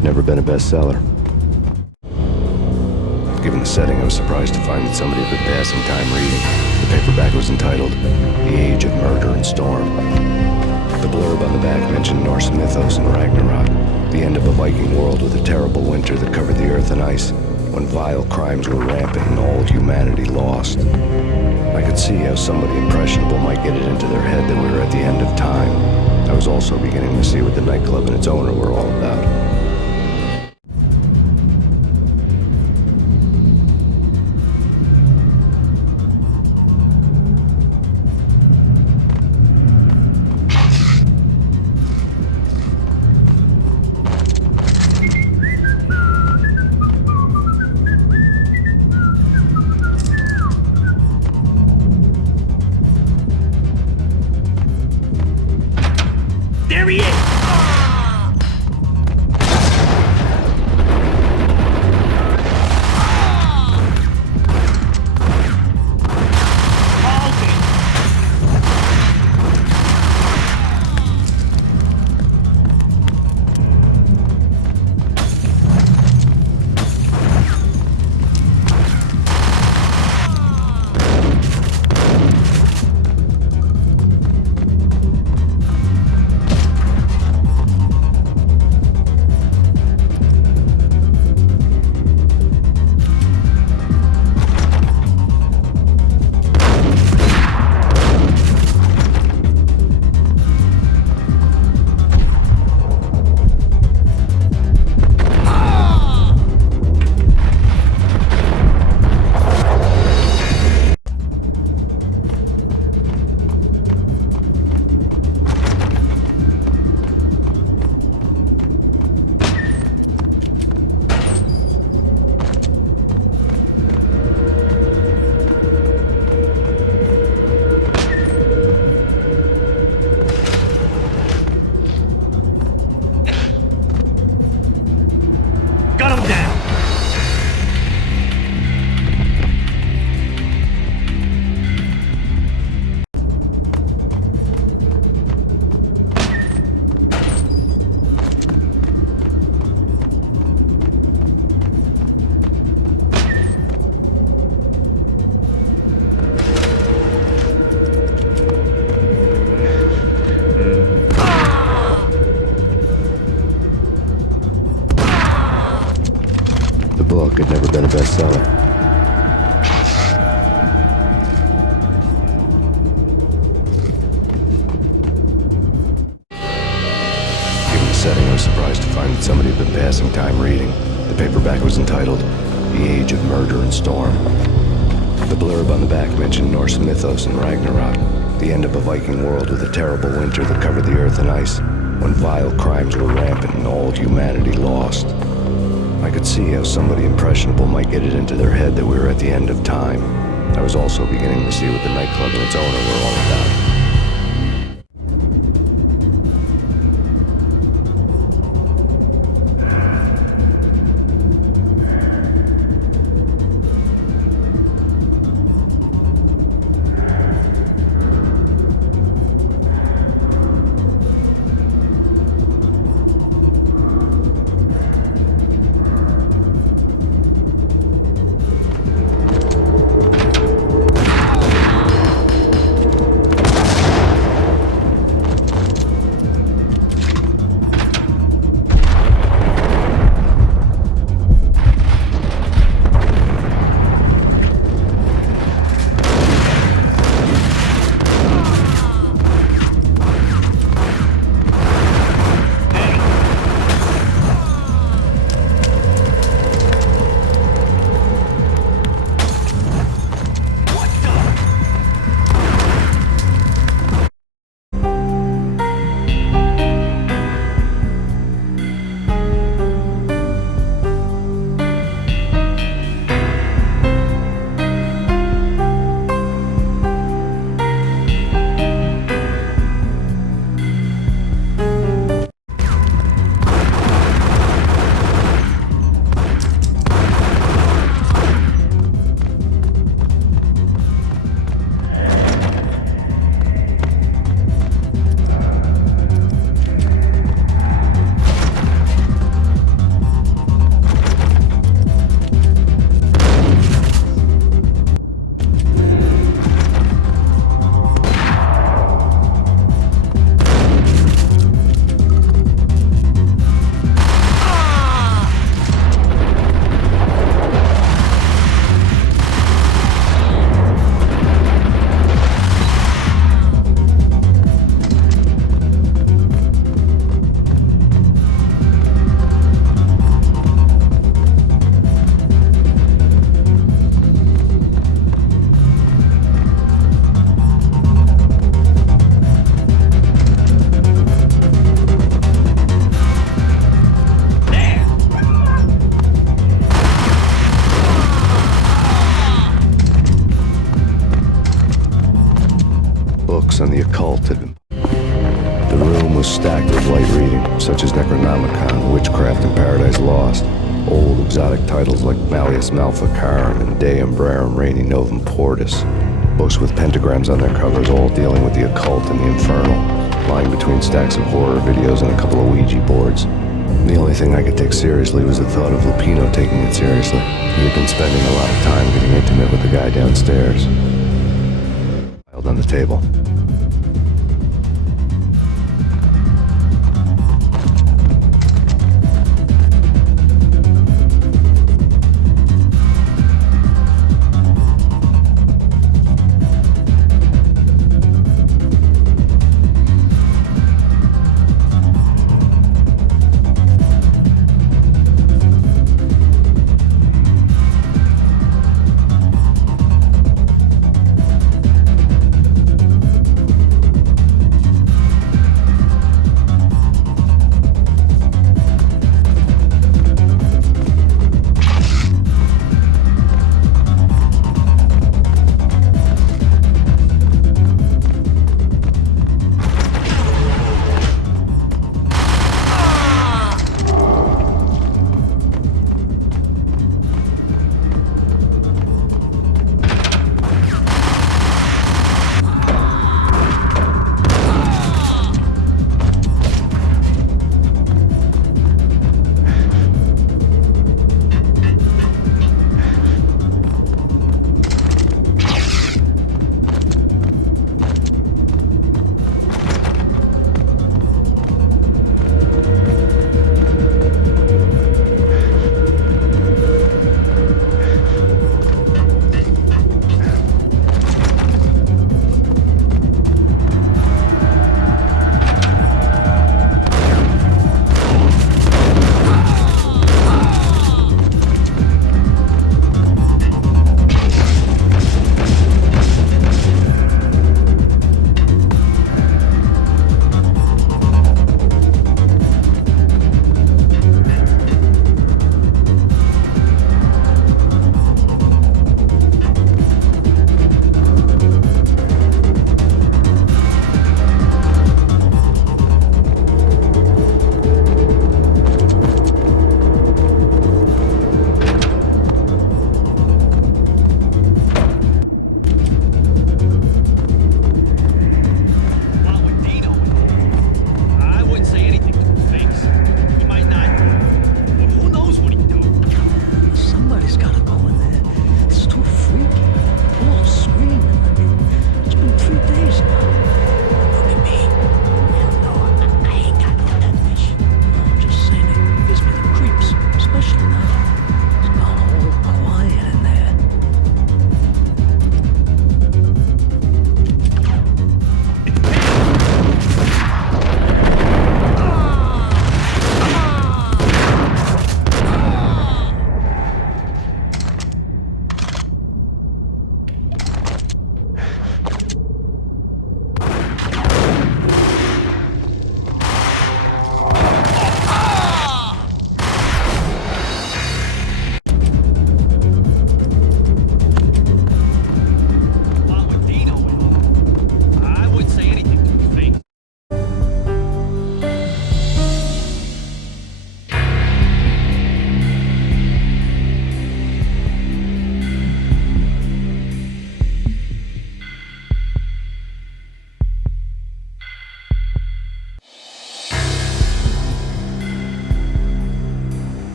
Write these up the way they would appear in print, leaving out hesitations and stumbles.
had never been a bestseller. Given the setting, I was surprised to find that somebody had been passing time reading. The paperback was entitled The Age of Murder and Storm. The blurb on the back mentioned Norse mythos and Ragnarok, the end of a Viking world with a terrible winter that covered the earth in ice, when vile crimes were rampant and all humanity lost. I could see how somebody impressionable might get it into their head that we were at the end of time. I was also beginning to see what the nightclub and its owner were all about. There he is! Got him down! The book had never been a bestseller. Given the setting, I was surprised to find that somebody had been passing time reading. The paperback was entitled The Age of Murder and Storm. The blurb on the back mentioned Norse mythos and Ragnarok, the end of a Viking world with a terrible winter that covered the earth in ice, when vile crimes were rampant and all humanity lost. I could see how somebody impressionable might get it into their head that we were at the end of time. I was also beginning to see what the nightclub and its owner were all about. when the occult had been... The room was stacked with light reading, such as Necronomicon, Witchcraft, and Paradise Lost. Old exotic titles like Malleus Maleficarum and De Umbrarum Reini Novum Portis. Books with pentagrams on their covers, all dealing with the occult and the infernal, lying between stacks of horror videos and a couple of Ouija boards. The only thing I could take seriously was the thought of Lupino taking it seriously. He had been spending a lot of time getting intimate with the guy downstairs. Piled on the table.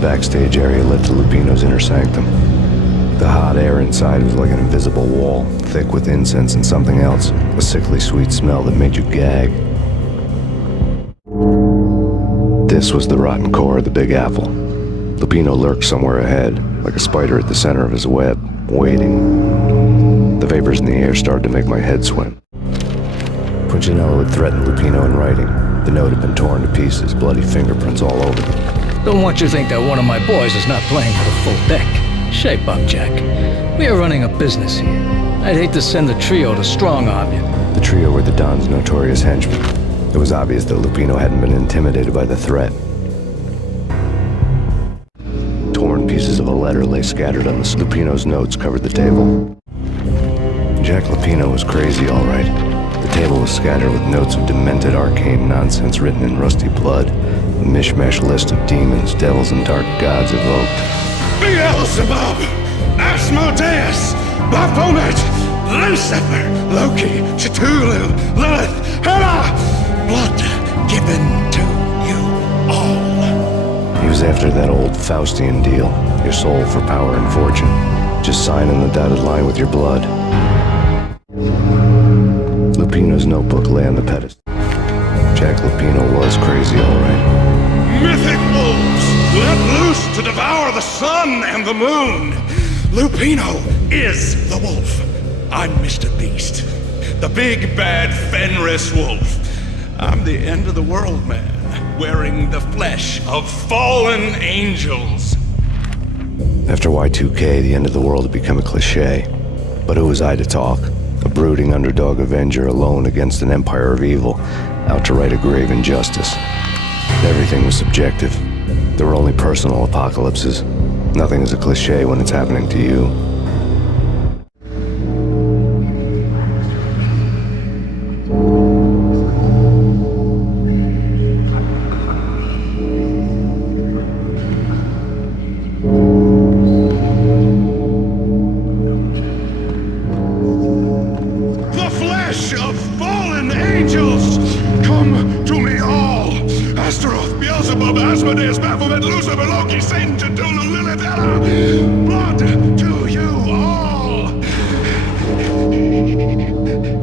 backstage area led to Lupino's inner sanctum. The hot air inside was like an invisible wall, thick with incense and something else, a sickly sweet smell that made you gag. This was the rotten core of the Big Apple. Lupino lurked somewhere ahead, like a spider at the center of his web, waiting. The vapors in the air started to make my head swim. Punchinello had threatened Lupino in writing. The note had been torn to pieces, bloody fingerprints all over it. Don't want you to think that one of my boys is not playing for the full deck. Shape up, Jack. We are running a business here. I'd hate to send the trio to strong-arm you. The trio were the Don's notorious henchmen. It was obvious that Lupino hadn't been intimidated by the threat. Torn pieces of a letter lay scattered on the Lupino's notes covered the table. Jack Lupino was crazy, all right. The table was scattered with notes of demented arcane nonsense written in rusty blood, a mishmash list of demons, devils, and dark gods evoked. Beelzebub, Asmodeus, Baphomet, Lucifer, Loki, Cthulhu, Lilith, Hela, blood given to you all. He was after that old Faustian deal, your soul for power and fortune. Just sign on the dotted line with your blood. Lupino's notebook lay on the pedestal. Jack Lupino was crazy, all right. Mythic wolves, let loose to devour the sun and the moon. Lupino is the wolf. I'm Mr. Beast, the big bad Fenris wolf. I'm the end of the world man, wearing the flesh of fallen angels. After Y2K, the end of the world had become a cliche. But who was I to talk? A brooding underdog avenger alone against an empire of evil, out to right a grave injustice. Everything was subjective. There were only personal apocalypses. Nothing is a cliche when it's happening to you. The flesh of fallen angels, come to me all. Astaroth, Beelzebub, Asmodeus, Baphomet, Lucifer, Loki, Satan, Cthulhu, Lilith, Hela, blood to you all.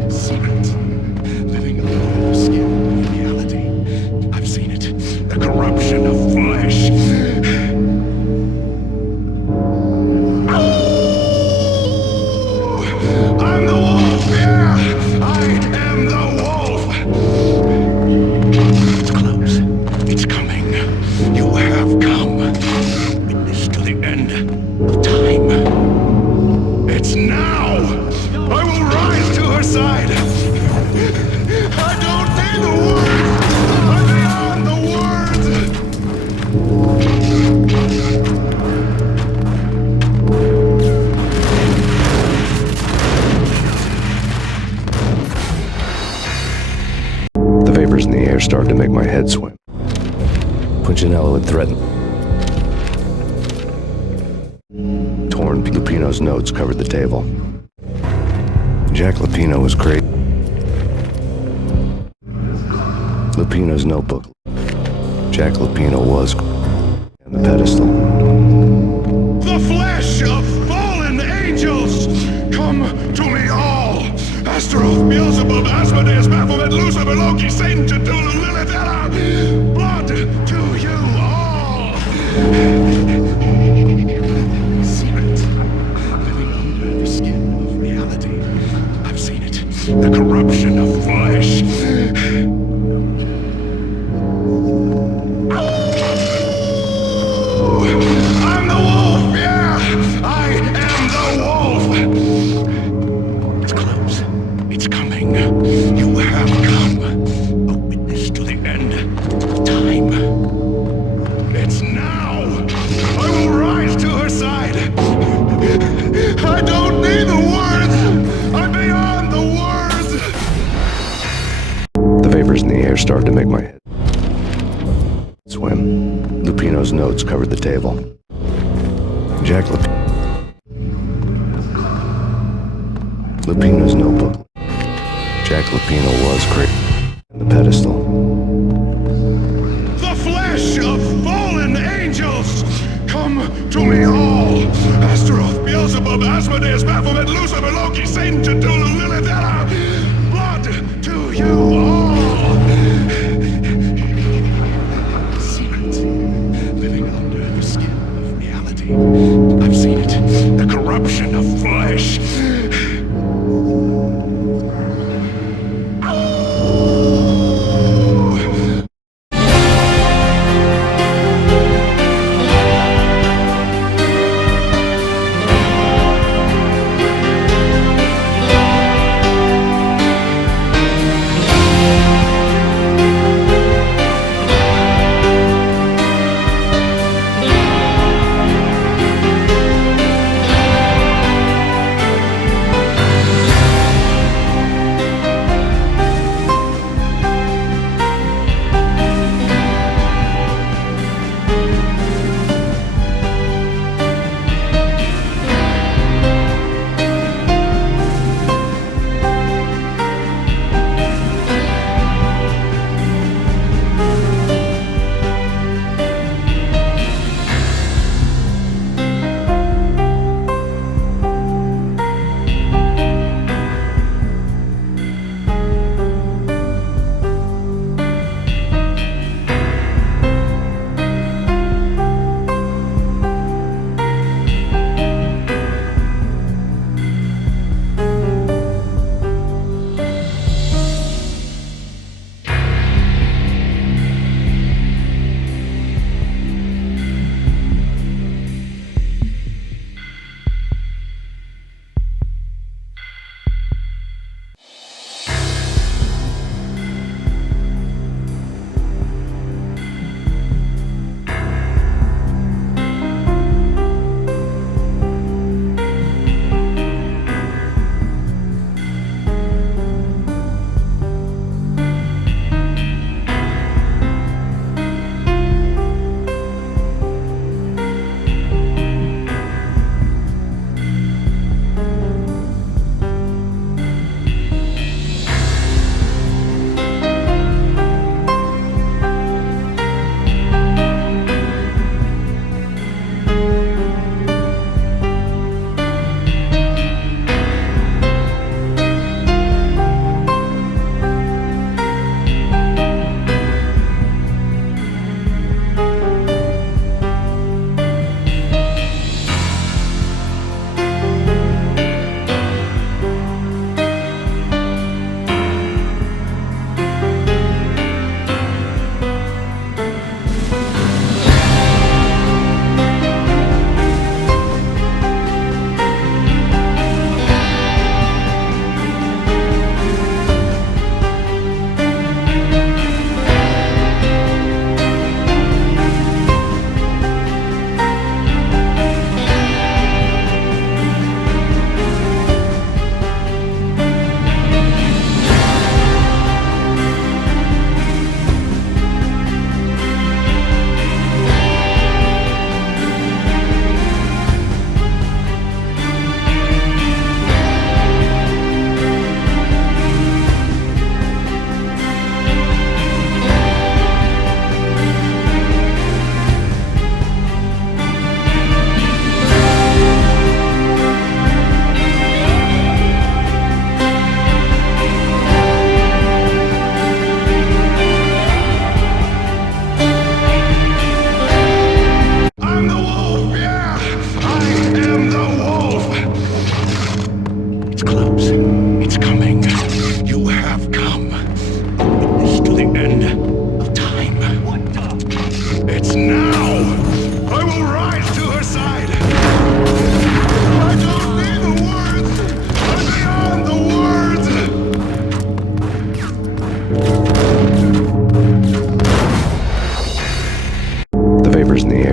Secret, living under the skin of reality. I've seen it, the corruption of flesh. I'm the wolf, yeah! I am the wolf! It's close. It's coming. You have come. Witness to the end of time. It's now! I will rise to her side! I don't need the words! I'm beyond the words! The vapors in the air started to make my head swim. Punchinello had threatened. Torn Lupino's notes covered the table. Jack Lupino was crazy. Lupino's notebook. Jack Lupino was on the pedestal. The flesh of fallen angels, come to me all. Astaroth, Beelzebub, Asmodeus, Baphomet, Lucifer, Loki, Satan, Cthulhu, Lilith, Hela, blood to you all. Secret, living under the skin of reality. I've seen it, the corruption of flesh. I'm the wolf, yeah! I am the wolf! It's close. It's coming. You have come. A witness to the end of time. It's now! I will rise to her side! I don't need the words! I'm beyond the words! The vapors in the air started to make my head swim. Lupino's notes covered the table. Jack Lupino's notebook. Jack Lupino was crazy on the pedestal. The flesh of fallen angels, to me all. Astaroth, Beelzebub, Asmodeus, Baphomet, Lucifer, Loki, Satan, Cthulhu, Lilith, blood to you all. Secret, living under the skin of reality. I've seen it, the corruption of flesh.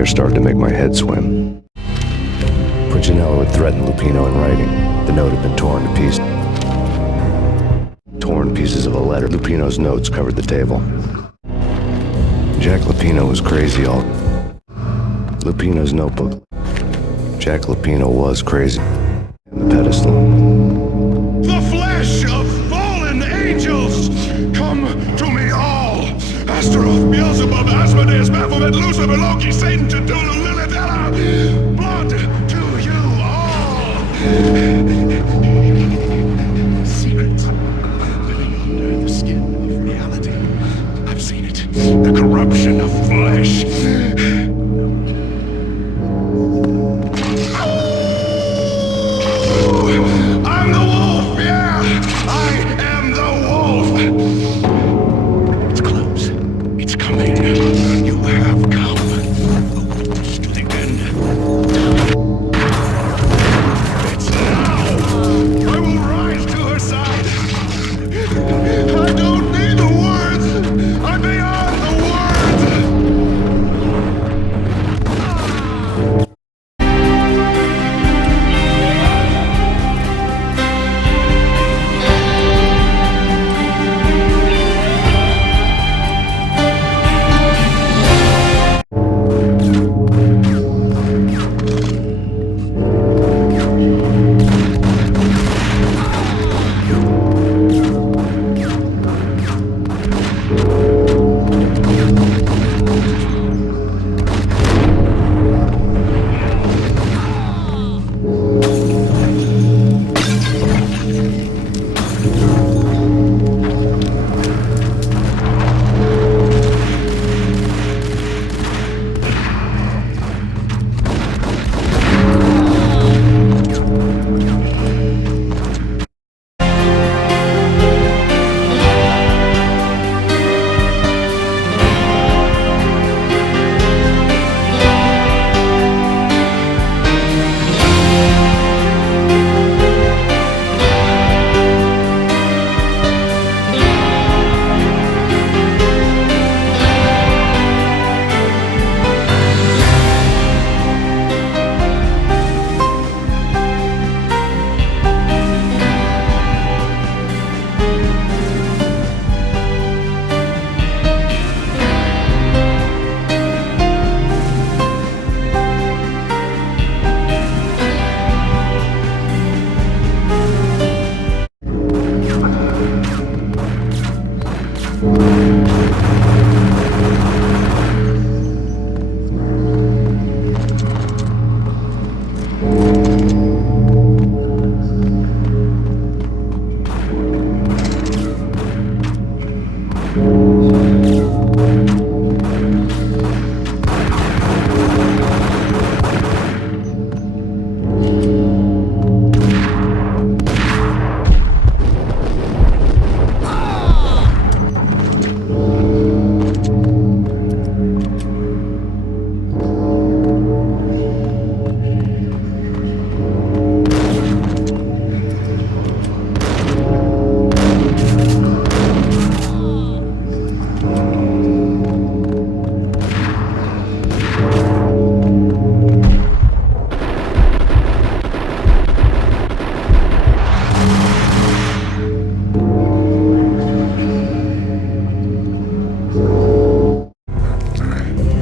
Started to make my head swim. Punchinello had threatened Lupino in writing. The note had been torn to pieces. Torn pieces of a letter. Lupino's notes covered the table. Jack Lupino was crazy all... Lupino's notebook. Jack Lupino was crazy. And the pedestal. The flesh of fallen angels! Come to me all! Astaroth, Beelzebub, Asmodeus, Baphomet, Lucifer, Loki, Satan, Cthulhu, Lilith, Secrets living under the skin of reality. I've seen it. The corruption of flesh. I'm the wolf, yeah! I am the wolf! It's close. It's coming. You have come. To the end. It's now! I will rise to her side! I don't need the words! I'm beyond the words!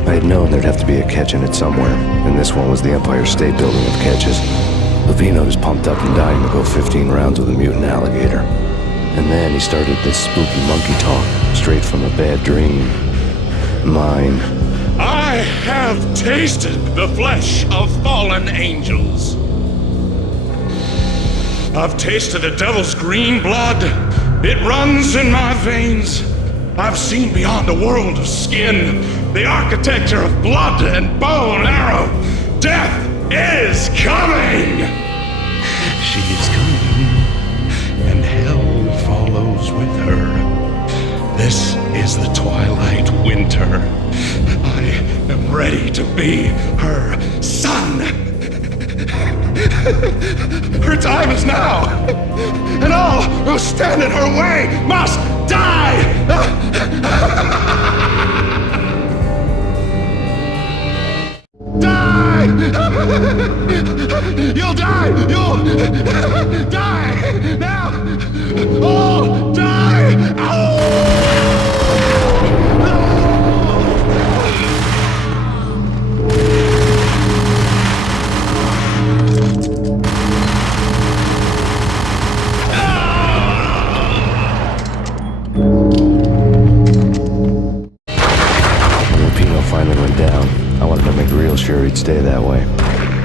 I had known there'd have to be a catch in it somewhere, and this one was the Empire State Building of catches. Lupino was pumped up and dying to go 15 rounds with a mutant alligator. And then he started this spooky monkey talk, straight from a bad dream. Mine. I have tasted the flesh of fallen angels. I've tasted the devil's green blood. It runs in my veins. I've seen beyond a world of skin, the architecture of blood and bow and arrow. Death is coming! She is coming, and hell follows with her. This is the twilight winter. I am ready to be her son. Her time is now, and all who stand in her way must die! Die! You'll die! You'll die! Now! All die! Ow! When Lupino finally went down, I wanted to make real sure he'd stay that way.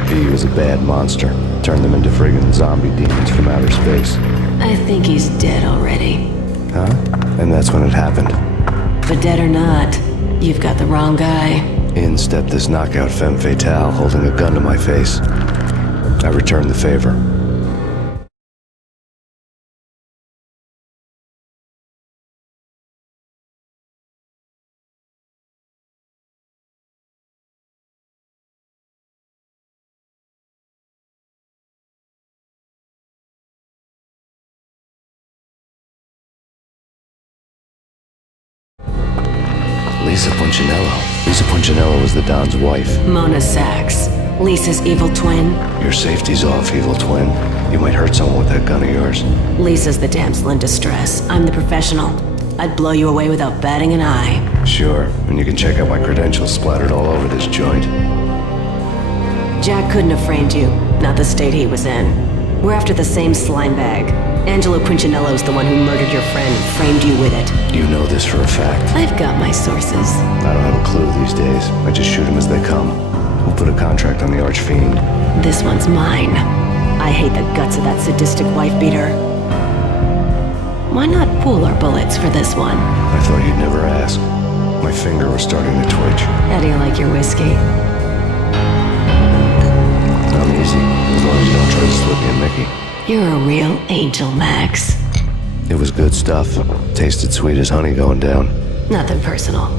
V was a bad monster. Turned them into friggin' zombie demons from outer space. I think he's dead already. Huh? And that's when it happened. But dead or not, you've got the wrong guy. In stepped this knockout femme fatale, holding a gun to my face. I returned the favor. Lisa Punchinello. Lisa Punchinello was the Don's wife. Mona Sachs, Lisa's evil twin. Your safety's off, evil twin. You might hurt someone with that gun of yours. Lisa's the damsel in distress. I'm the professional. I'd blow you away without batting an eye. Sure, and you can check out my credentials splattered all over this joint. Jack couldn't have framed you, not the state he was in. We're after the same slime bag. Angelo Punchinello's the one who murdered your friend and framed you with it. You know this for a fact. I've got my sources. I don't have a clue these days. I just shoot them as they come. Who put a contract on the Archfiend? This one's mine. I hate the guts of that sadistic wife-beater. Why not pool our bullets for this one? I thought you'd never ask. My finger was starting to twitch. How do you like your whiskey? I'm easy, as long as you don't try to slip me a Mickey. You're a real angel, Max. It was good stuff. Tasted sweet as honey going down. Nothing personal.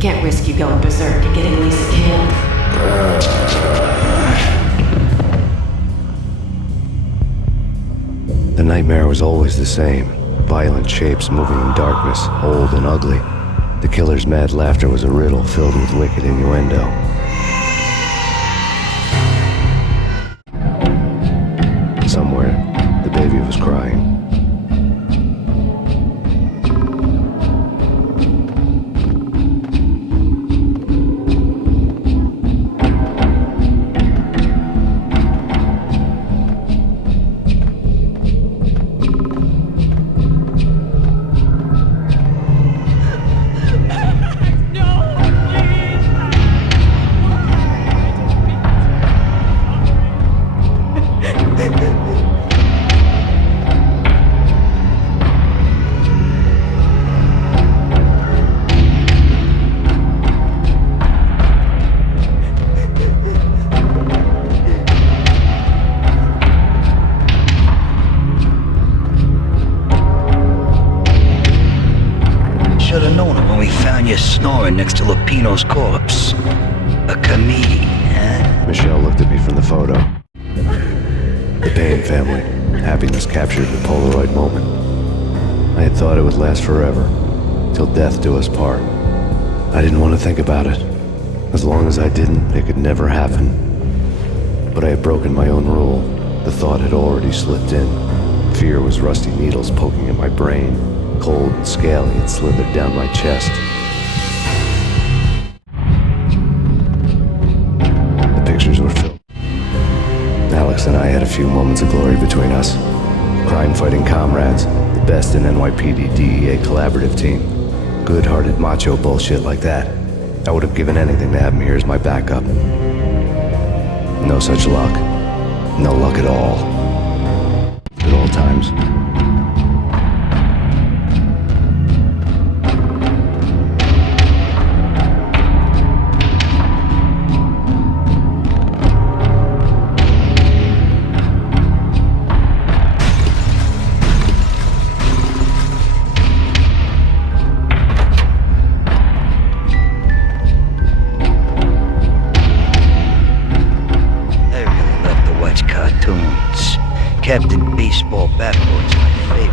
Can't risk you going berserk and getting Lisa killed. The nightmare was always the same. Violent shapes moving in darkness, old and ugly. The killer's mad laughter was a riddle filled with wicked innuendo. Somewhere, the baby was crying. Snoring next to Lupino's corpse. A comedian, huh? Michelle looked at me from the photo. The Payne family. Happiness captured the Polaroid moment. I had thought it would last forever, till death do us part. I didn't want to think about it. As long as I didn't, it could never happen. But I had broken my own rule. The thought had already slipped in. Fear was rusty needles poking at my brain. Cold and scaly, it slithered down my chest. Pictures were filled. Alex and I had a few moments of glory between us. Crime-fighting comrades, the best in NYPD DEA collaborative team. Good-hearted macho bullshit like that. I would have given anything to have him here as my backup. No such luck. No luck at all. Good old times. Captain Baseball Backwards, my favorite.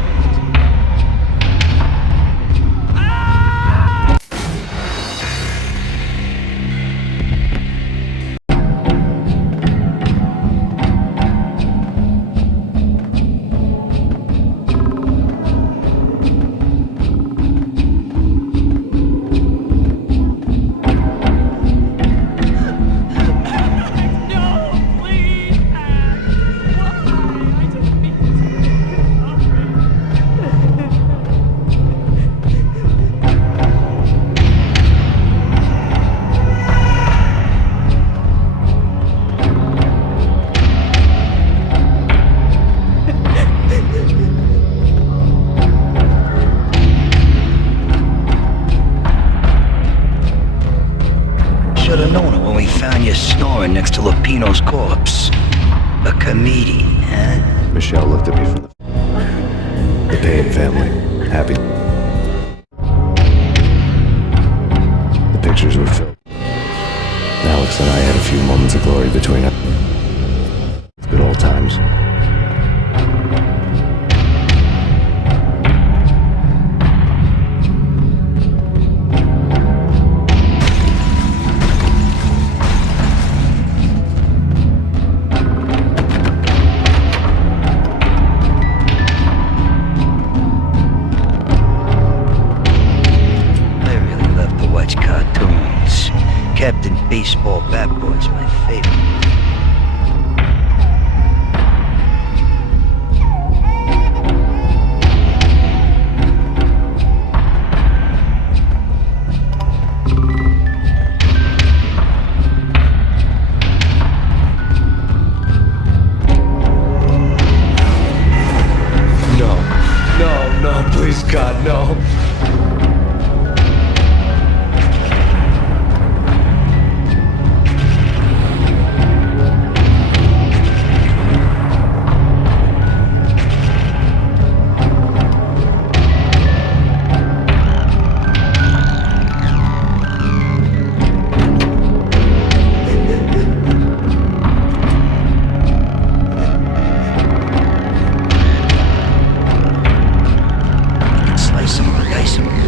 snoring next to Lupino's corpse. A comedian, huh? Michelle looked at me from the Payne family. Happy. The pictures were filled. Alex and I had a few moments of glory between us. Good old times. I really love to watch cartoons. Captain Baseball Bat Boy's my favorite. No, please, God, no.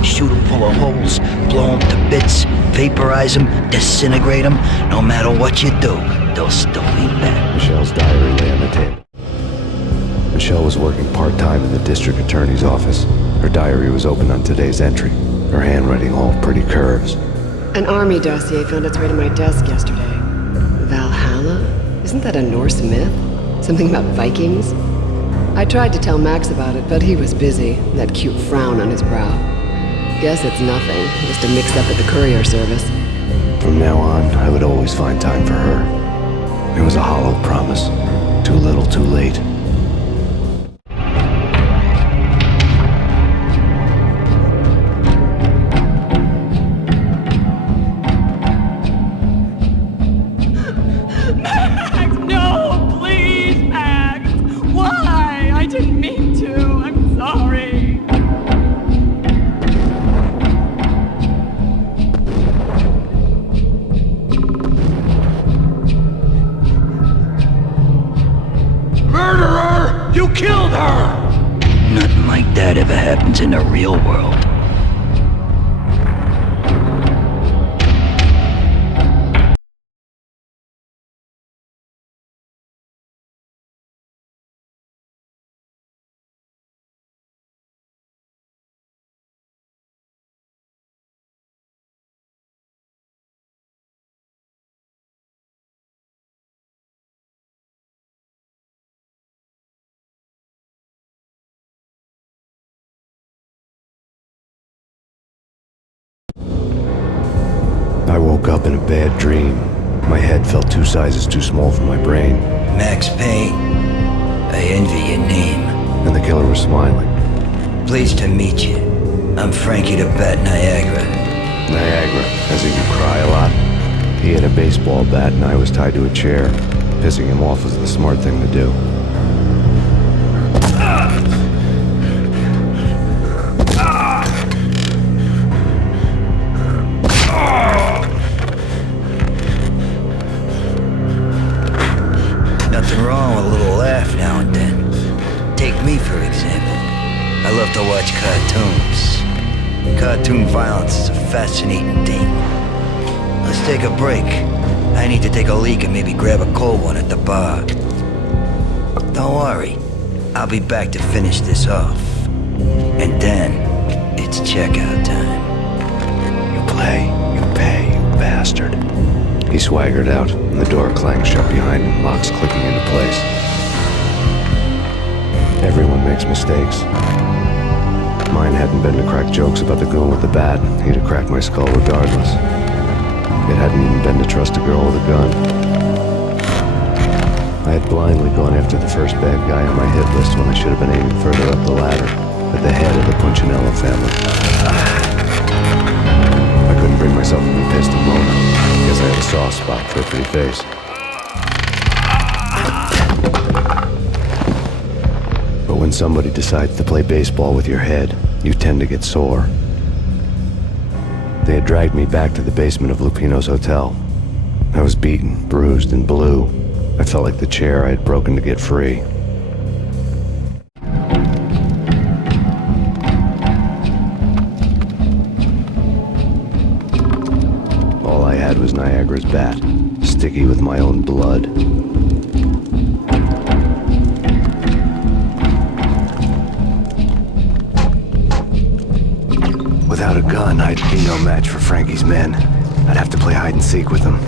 Shoot them full of holes, blow them to bits, vaporize them, disintegrate them. No matter what you do, they'll still be back. Michelle's diary lay on the table. Michelle was working part-time in the district attorney's office. Her diary was open on today's entry, her handwriting all pretty curves. An army dossier found its way to my desk yesterday. Valhalla? Isn't that a Norse myth? Something about Vikings? I tried to tell Max about it, but he was busy, that cute frown on his brow. Guess it's nothing, just a mix-up at the courier service. From now on, I would always find time for her. It was a hollow promise. Too little, too late. Max, no, please, Max. Why? I didn't mean to. I'm sorry. Murderer! You killed her! Nothing like that ever happens in the real world. I woke up in a bad dream. My head felt 2 sizes too small for my brain, Max Payne. I envy your name. and the killer was smiling. Pleased to meet you. I'm Frankie the Bat Niagara. Niagara, as in you cry a lot. He had a baseball bat and I was tied to a chair. Pissing him off was the smart thing to do. Nothing wrong with a little laugh now and then. Take me, for example. I love to watch cartoons. Cartoon violence is a fascinating thing. Let's take a break. I need to take a leak and maybe grab a cold one at the bar. Don't worry. I'll be back to finish this off. And then, it's checkout time. You play, you pay, you bastard. He swaggered out, and the door clanged shut behind him, locks clicking into place. Everyone makes mistakes. Mine hadn't been to crack jokes about the goon with the bat. He'd have cracked my skull regardless. It hadn't even been to trust a girl with a gun. I had blindly gone after the first bad guy on my hit list when I should have been aiming further up the ladder, at the head of the Punchinello family. I couldn't bring myself to be pissed at Mona, because I had a soft nice spot for a pretty face. But when somebody decides to play baseball with your head, you tend to get sore. They had dragged me back to the basement of Lupino's hotel. I was beaten, bruised, and blue. I felt like the chair I had broken to get free. All I had was Niagara's bat, sticky with my own blood. Without a gun, I'd be no match for Frankie's men. I'd have to play hide and seek with them.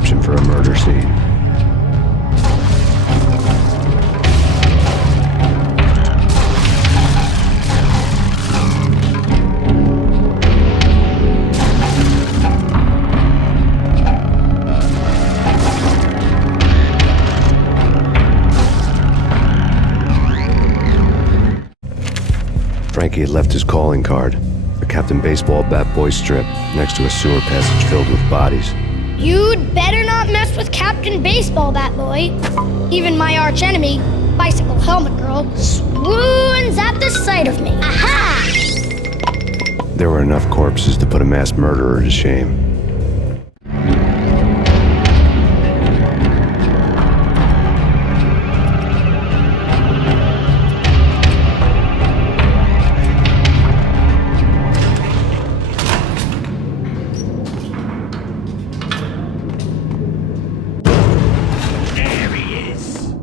contraption for a murder scene. Frankie had left his calling card, a Captain Baseball bat boy strip, next to a sewer passage filled with bodies. You'd better not mess with Captain Baseball Bat Boy. Even my arch enemy, Bicycle Helmet Girl, swoons at the sight of me. Aha! There were enough corpses to put a mass murderer to shame. There he is.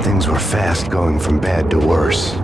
Things were fast going from bad to worse.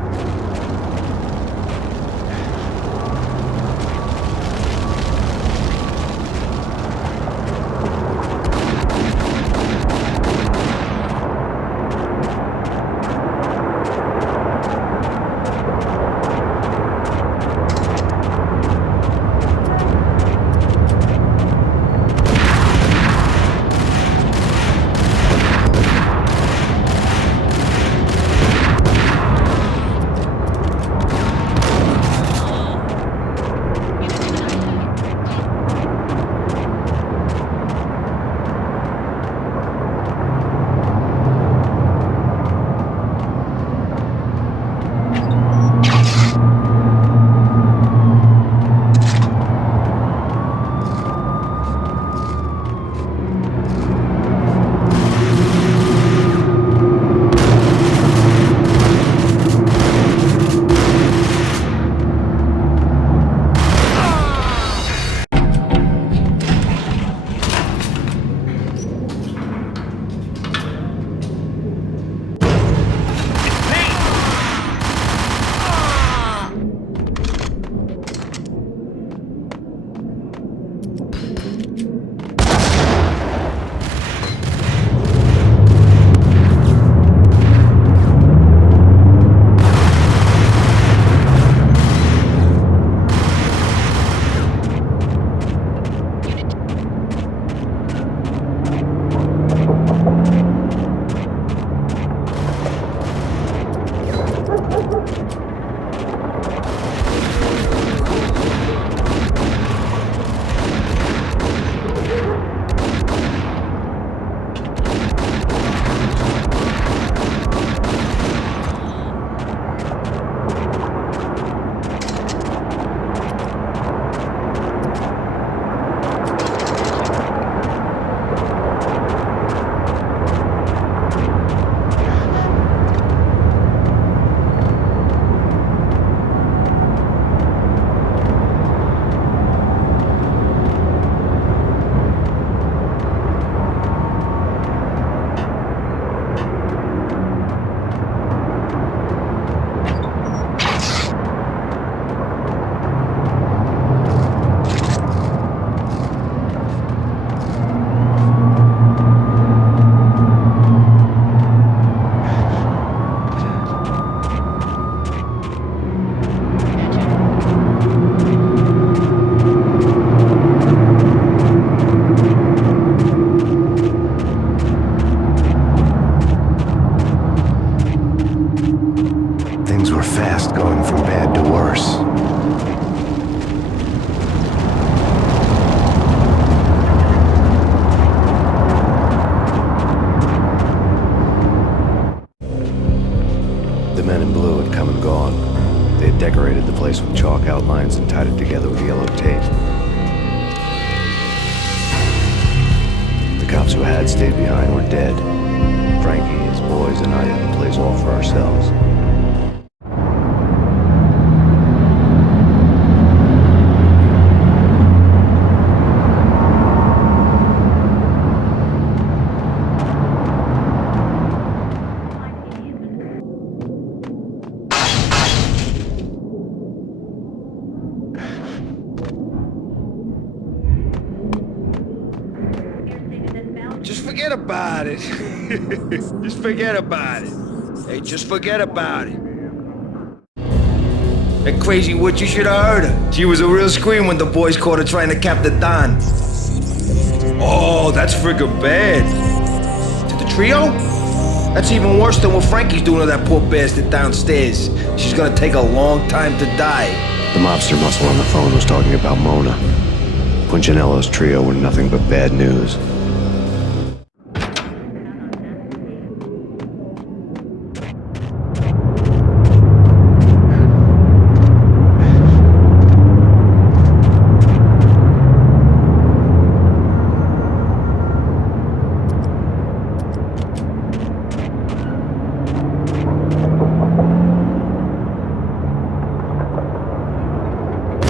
fast going from bad to worse. The men in blue had come and gone. They had decorated the place with chalk outlines and tied it together with yellow tape. The cops who had stayed behind were dead. Frankie, his boys, and I had the place all for ourselves. Just forget about it. Just forget about it. Hey, just forget about it. That crazy witch, you should have heard her. She was a real scream when the boys caught her trying to cap the Don. Oh, that's friggin' bad. To the trio? That's even worse than what Frankie's doing to that poor bastard downstairs. She's gonna take a long time to die. The mobster muscle on the phone was talking about Mona. Punchinello's trio were nothing but bad news.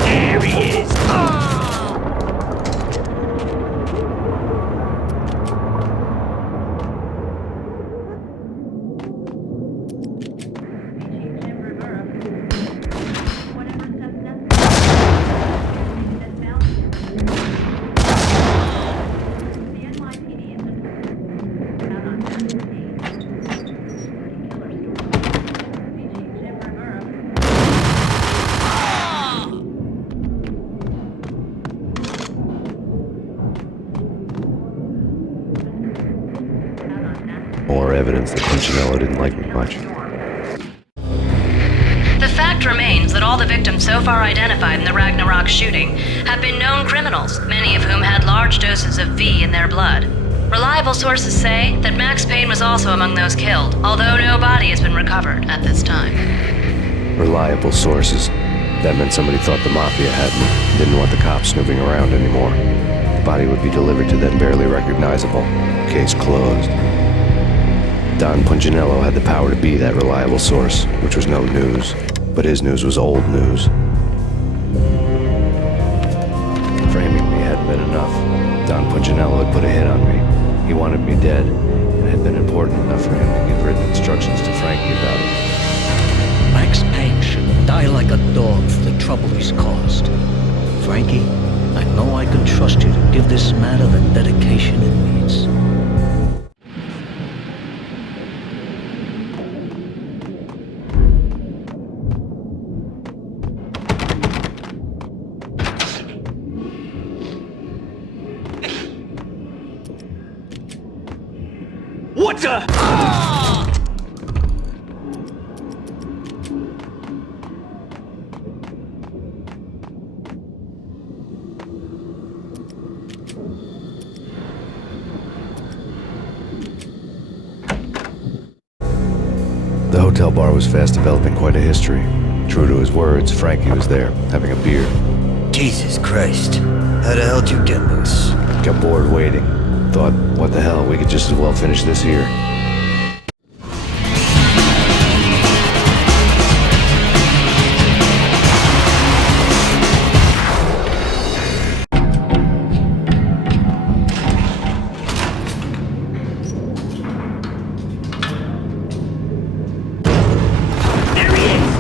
There he is. More evidence that Punchinello didn't like me much. The fact remains that all the victims so far identified in the Ragnarok shooting have been known criminals, many of whom had large doses of V in their blood. Reliable sources say that Max Payne was also among those killed, although no body has been recovered at this time. Reliable sources. That meant somebody thought the Mafia had me, didn't want the cops snooping around anymore. The body would be delivered to them barely recognizable. Case closed. Don Punchinello had the power to be that reliable source, which was no news. But his news was old news. Framing me hadn't been enough. Don Punchinello had put a hit on me. He wanted me dead, and it had been important enough for him to give written instructions to Frankie about it. Max Payne should die like a dog for the trouble he's caused. Frankie, I know I can trust you to give this matter the dedication it needs. What the? The hotel bar was fast developing quite a history. True to his words, Frankie was there, having a beer. Jesus Christ. How the hell did you get loose? Got bored waiting. Thought, what the hell, we could just as well finish this here. There he is.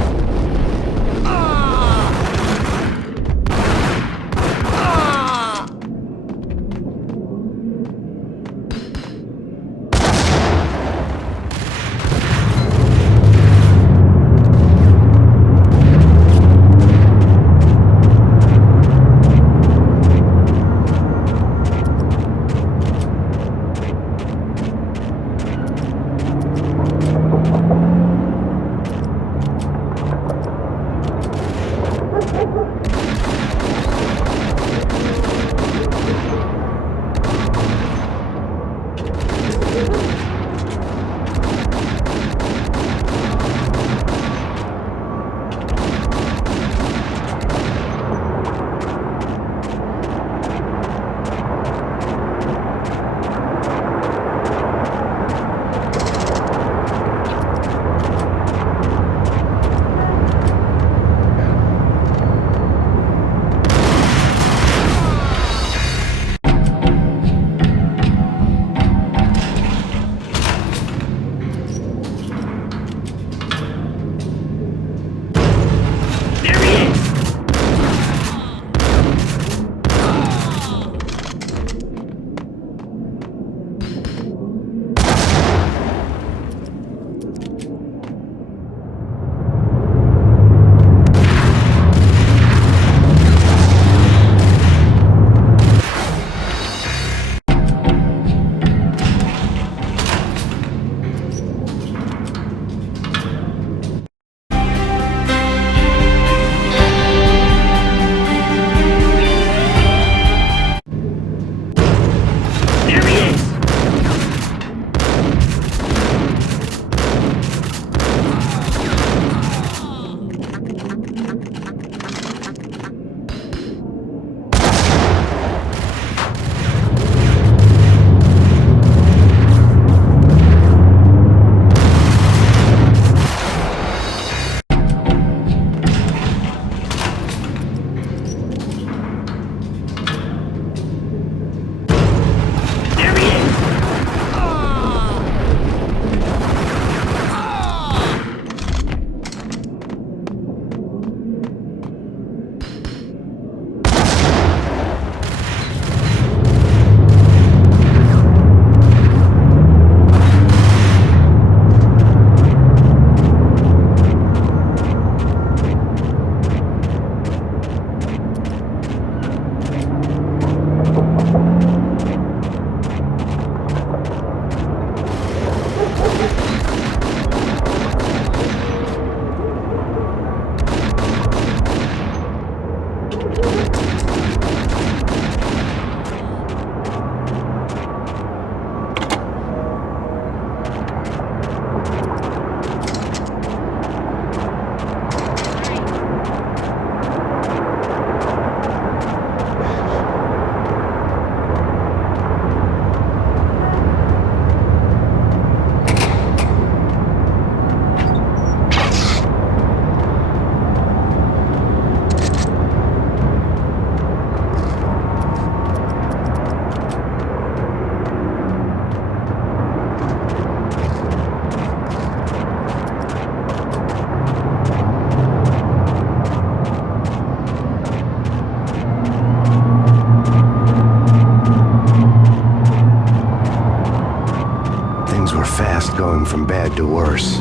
going from bad to worse.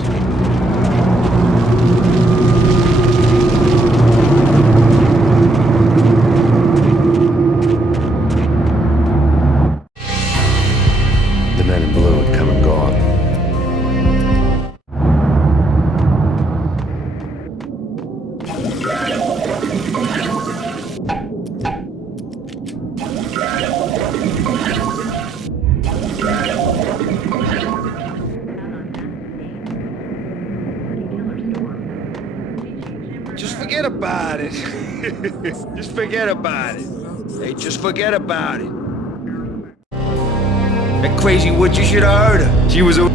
The men in blue had come and gone. Just forget about it. Just forget about it. Hey, just forget about it. That crazy witch, you should have heard her. She was a...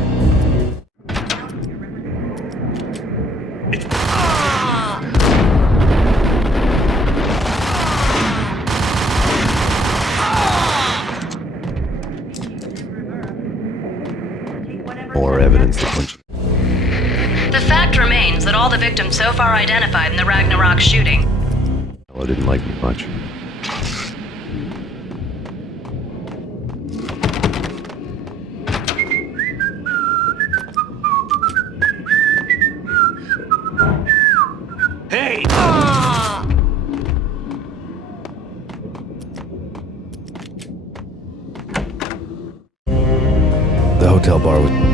More evidence that punch. The fact remains that all the victims so far identified in the Ragnarok shooting I didn't like me much. Hey! The hotel bar was...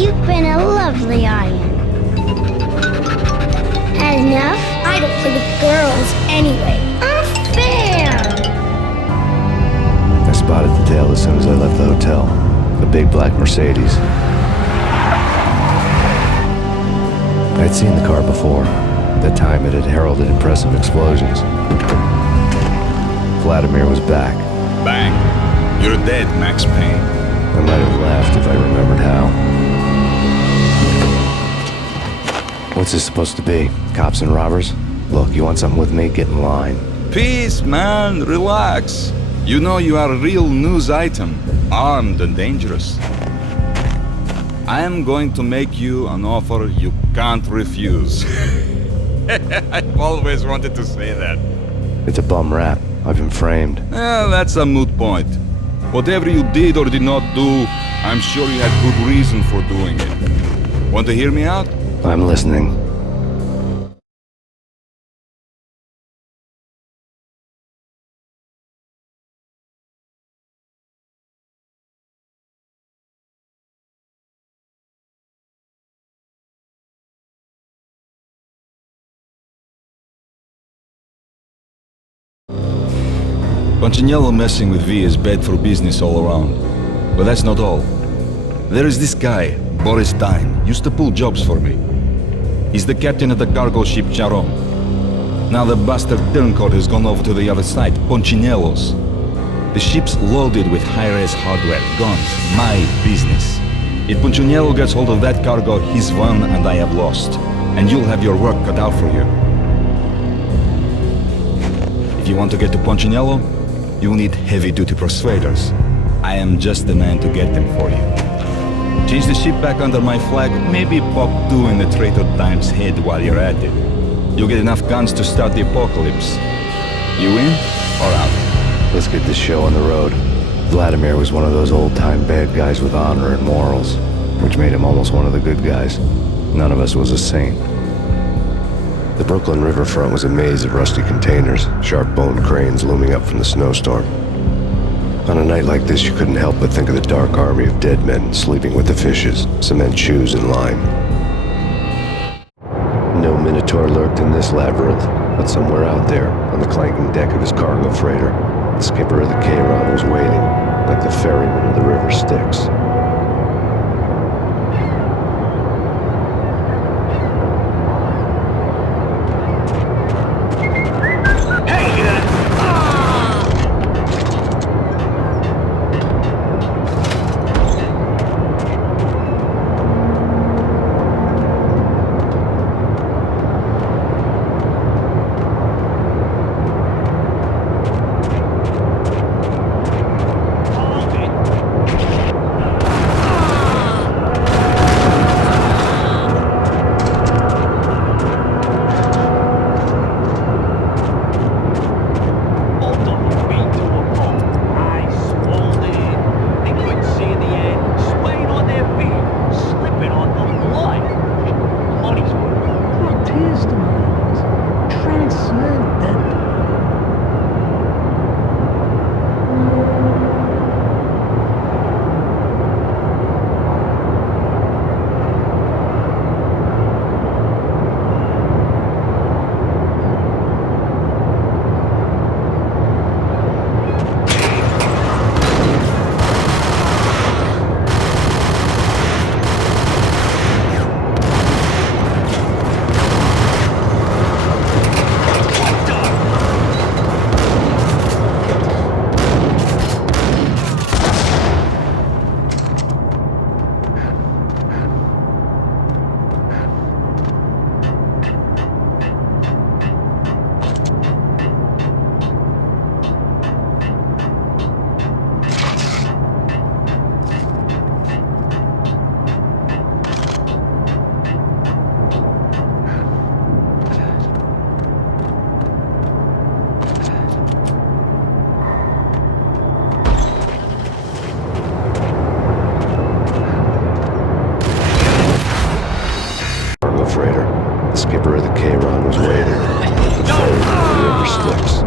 You've been a lovely iron. Had enough? I don't play with girls anyway. Unfair! I spotted the tail as soon as I left the hotel. A big black Mercedes. I'd seen the car before. At that time, it had heralded impressive explosions. Vladimir was back. Bang. You're dead, Max Payne. I might have laughed if I remembered how. What's this supposed to be? Cops and robbers? Look, you want something with me? Get in line. Peace, man. Relax. You know you are a real news item. Armed and dangerous. I am going to make you an offer you can't refuse. I've always wanted to say that. It's a bum rap. I've been framed. That's a moot point. Whatever you did or did not do, I'm sure you had good reason for doing it. Want to hear me out? I'm listening. Punchinello messing with V is bad for business all around. But that's not all. There is this guy, Boris Dine, used to pull jobs for me. He's the captain of the cargo ship Charon. Now the bastard turncoat has gone over to the other side, Punchinello's. The ship's loaded with high-res hardware, guns, my business. If Punchinello gets hold of that cargo, he's won and I have lost. And you'll have your work cut out for you. If you want to get to Punchinello, you'll need heavy-duty persuaders. I am just the man to get them for you. Change the ship back under my flag, maybe pop 2 in the Traitor Time's head while you're at it. You'll get enough guns to start the apocalypse. You in or out? Let's get this show on the road. Vladimir was one of those old-time bad guys with honor and morals, which made him almost one of the good guys. None of us was a saint. The Brooklyn riverfront was a maze of rusty containers, sharp-boned cranes looming up from the snowstorm. On a night like this, you couldn't help but think of the dark army of dead men sleeping with the fishes, cement shoes in line. No Minotaur lurked in this labyrinth, but somewhere out there, on the clanking deck of his cargo freighter, the skipper of the K-Ron was waiting, like the ferryman of the river Styx. Freighter. The skipper of the K-Ron was waiting. The ferry from the river Styx.